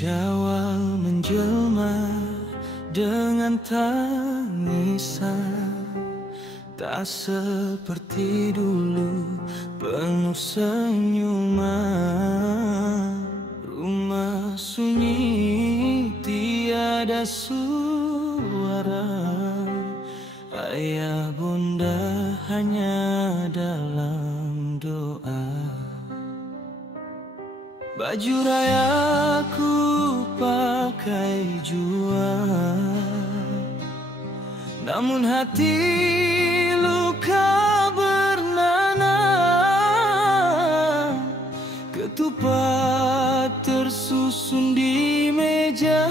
Syawal menjelma dengan tangisan, tak seperti dulu penuh senyuman. Rumah sunyi tiada suara, ayah bunda hanya dalam doa. Baju rayaku pakai jua, namun hati luka bernanah. Ketupat tersusun di meja,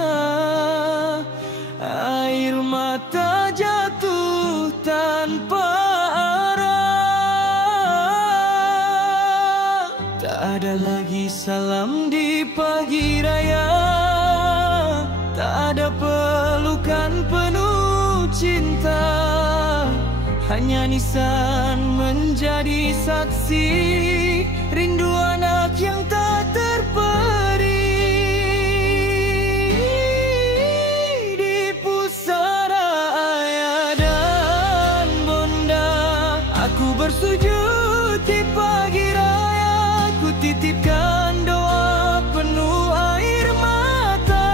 air mata jatuh tanpa arah. Tak ada lagi salam di pagi raya, tak ada pelukan penuh cinta, hanya nisan menjadi saksi rindu anak yang tak terperi. Di pusara ayah dan bunda, aku bersujud di pagi raya, ku titipkan doa penuh air mata.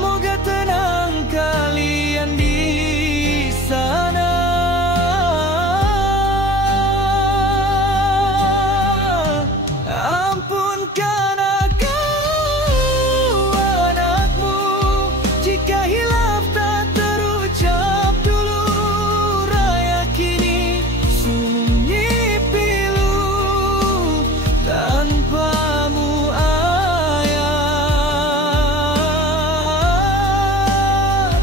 Moga tenang kalian di sana. Ampunkan aku anakmu, jika hilaf tak terucap dulu. Raya kini sunyi pilu, tanpamu ayah,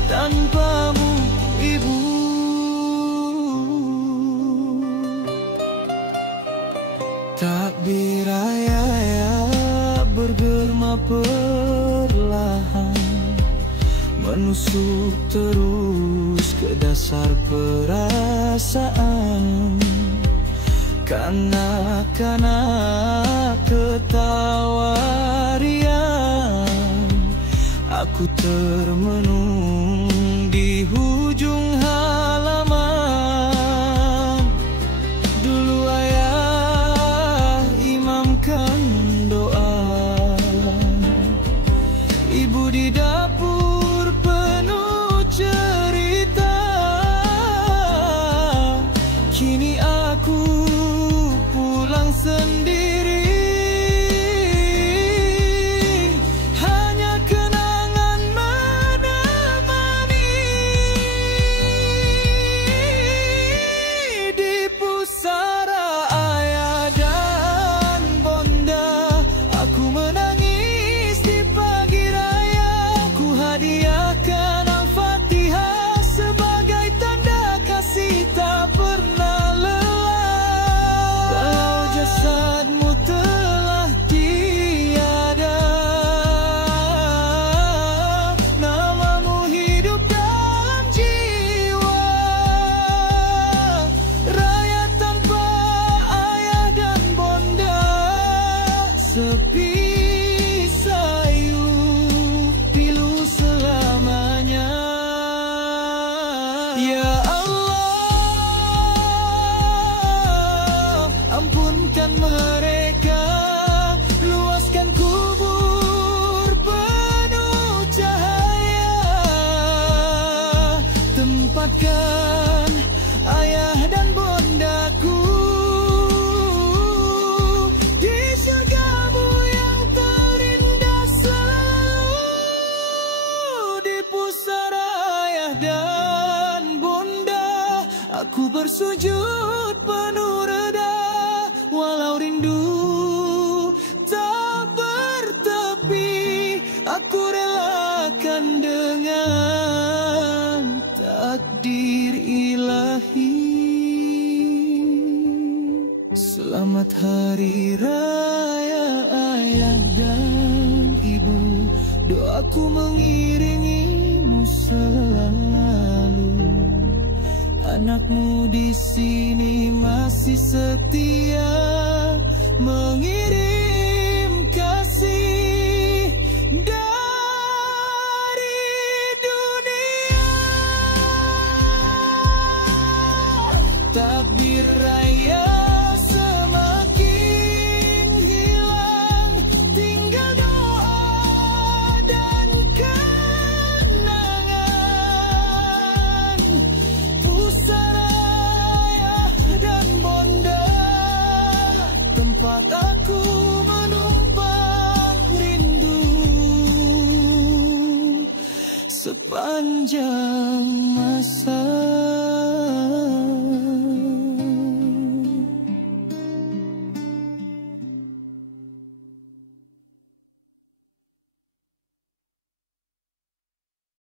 tanpamu ibu. Takbir raya bergema perlahan, menusuk terus ke dasar perasaan. Kanak-kanak ketawa riang, aku termenung di hujung halaman. Dulu ayah imamkan doa, ibu di dapur penuh cerita. Kini aku pulang sendiri, hanya kenangan menemani. Di pusara ayah dan bonda, aku menangis di pagi raya. Ku hadiahkan Al-Fatihah sebagai tanda kasih tak pernah lelah. Walau jasadmu telah tiada, namamu hidup dalam jiwa. Raya tanpa ayah dan bonda, sepi sayu pilu selamanya. Ya Allah, ampunkan mereka, luaskan kubur penuh cahaya. Tempatkan ayah dan bondaku di surgamu yang terindah selalu. Di pusara ayah dan bunda, aku bersujud penuh reda. Walau rindu tak bertepi, aku relakan dengan takdir ilahi. Selamat hari raya ayah dan ibu, doaku mengiringimu selalu. Anakmu di sini masih setia mengiring